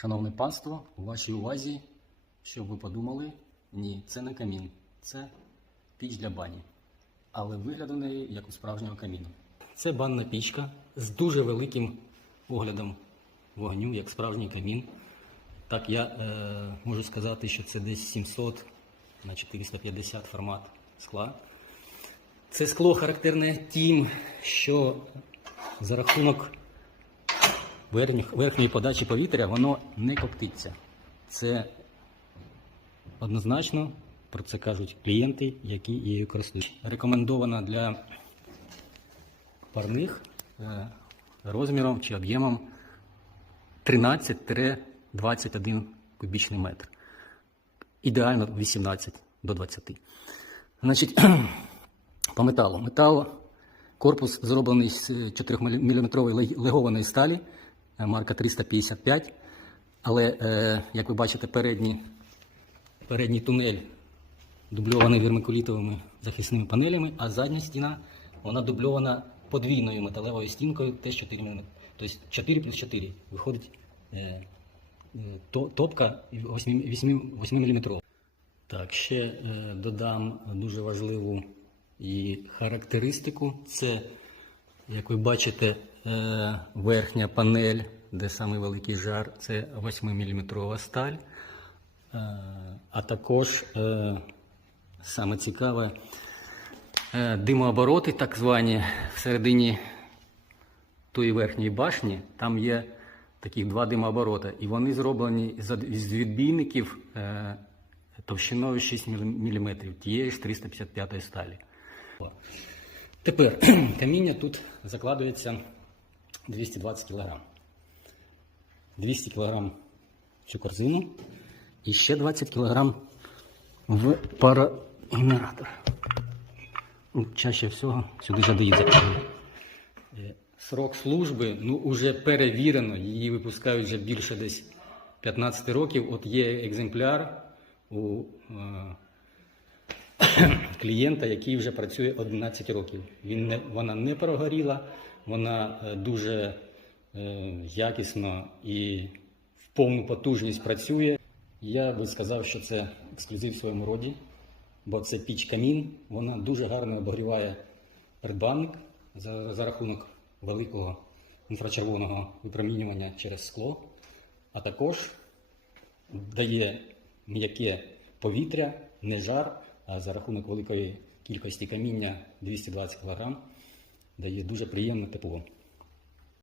Шановне панство, у вашій увазі, щоб ви подумали, ні, це не камін, це піч для бані. Але вигляд у неї як у справжнього каміну. Це банна пічка з дуже великим оглядом вогню, як справжній камін. Так, я е, можу сказати, що це десь 700 на 450 формат скла. Це скло характерне тим, що за рахунок верхньої подачі повітря воно не коптиться. Це однозначно, про це кажуть клієнти, які її користуються. Рекомендована для парних е, розміром чи об'ємом 13-21 кубічний метр. Ідеально 18 до 20. Значить, по металу. Метал, корпус зроблений з 4-мм легованої сталі, марка 355. Але, е, як ви бачите, передній, передній тунель дубльований вермикулітовими захисними панелями, а задня стіна вона дубльована подвійною металевою стінкою теж 4 мм. Тобто 4 плюс 4 виходить е, е, топка 8, 8, 8 мм. Так, ще е, додам дуже важливу і характеристику. Це, як ви бачите, е, верхня панель, де самий великий жар, це 8-мм сталь. Е, а також е, саме цікаве, димообороти, так звані, всередині тої верхньої башні, там є таких два димооборота, і вони зроблені з відбійників товщиною 6 мм, тієї ж 355 сталі. Тепер каміння тут закладується 220 кг. 200 кг в цю корзину і ще 20 кг в парогенератор. Ну, Чаще всього сюди жадоїд закладує. Е, Срок служби, ну, уже перевірено, її випускають вже більше десь 15 років. От є екземпляр у е, клієнта, який вже працює 11 років. Він не, вона не прогоріла, вона е, дуже е, якісно і в повну потужність працює. Я би сказав, що це ексклюзив в своєму роді, бо це піч камін, вона дуже гарно обогріває придбанник за, за рахунок великого інфрачервоного випромінювання через скло, а також дає м'яке повітря, не жар, а за рахунок великої кількості каміння 220 кг дає дуже приємне тепло.